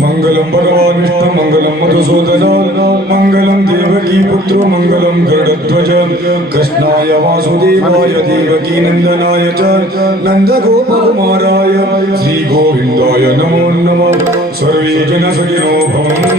Mangalam Paravarishtha, Mangalam Madhusudana, मंगल गरुडध्वज। कृष्णाय वासुदेवाय देवकीनन्दनाय च श्री श्रीगोविन्दाय नमो नमः। सर्वे जन जनसखिनो भवन्तु।